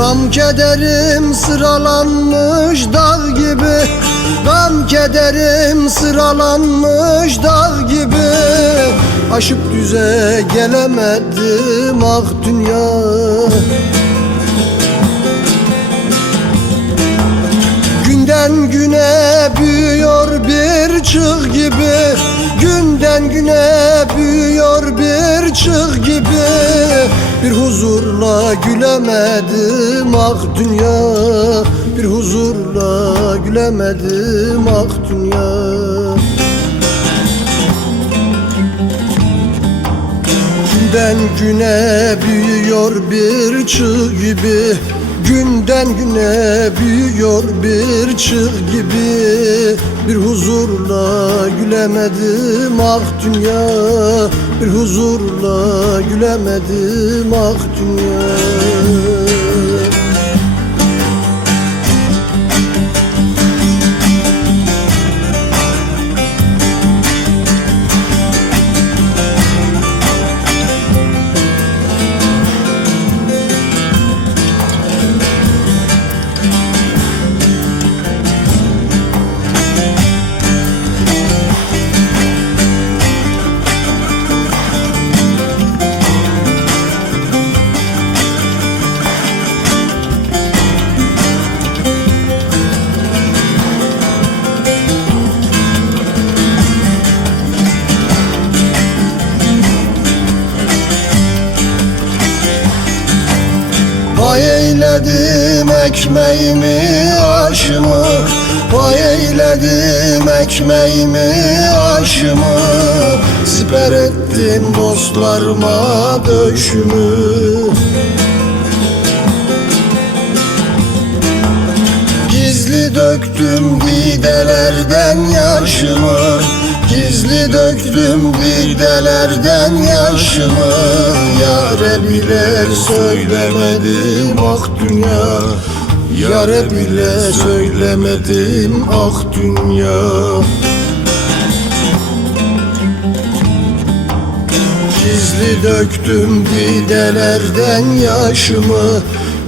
Gam kederim sıralanmış dağ gibi Gam kederim sıralanmış dağ gibi. Aşıp düze gelemedim ah dünya. Günden güne büyüyor bir çığ gibi Günden güne büyüyor bir çığ gibi Bir huzurla gülemedim ah dünya. Bir huzurla gülemedim ah dünya. Günden güne büyüyor bir çığ gibi. Günden güne büyüyor bir çığ gibi. Bir huzurla gülemedim ah dünya Bir huzurla gülemedim ah dünya eyledim ekmeğimi aşımı Pay eyledim ekmeğimi aşımı Siper ettim dostlarıma döşümü. Gizli döktüm gidelerden yaşımı Gizli döktüm gidelerden yaşımı Yare bile söylemedim ah dünya. Yare bile söylemedim ah dünya. Gizli döktüm gidelerden yaşımı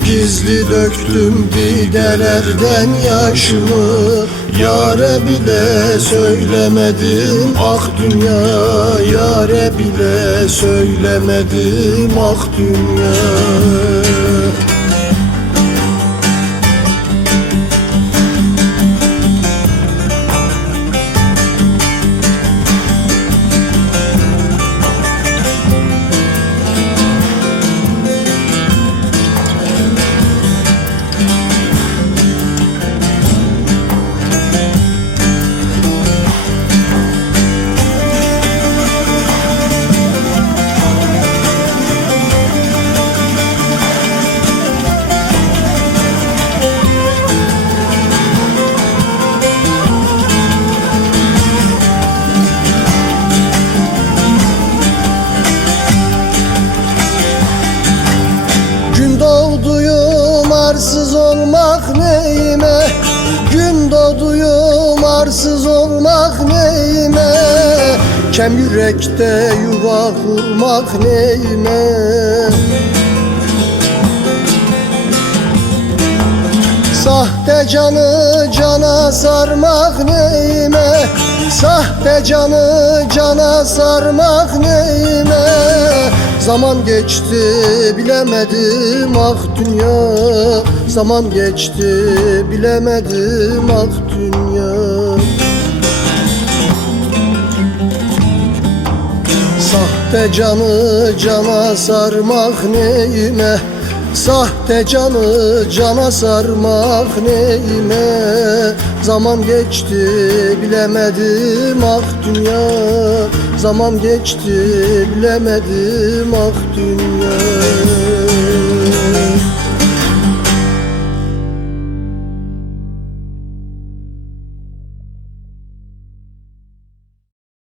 Gizli döktüm gidelerden yaşımı Yare bile söylemedim. Ah dünya Yare bile söylemedim. Ah dünya arsız olmak neyime? Gün doğduyum arsız olmak neyime? Kem yürekte yuva kurmak neyime? Sahte canı cana sarmak neyime Sahte canı cana sarmak neyime? Zaman geçti bilemedim ah dünya. Zaman geçti bilemedim ah dünya. Sahte canı cana sarmak neyime? Sahte canı cana sarmak neyime Zaman geçti bilemedim ah dünya. Zaman geçti bilemedim ah dünya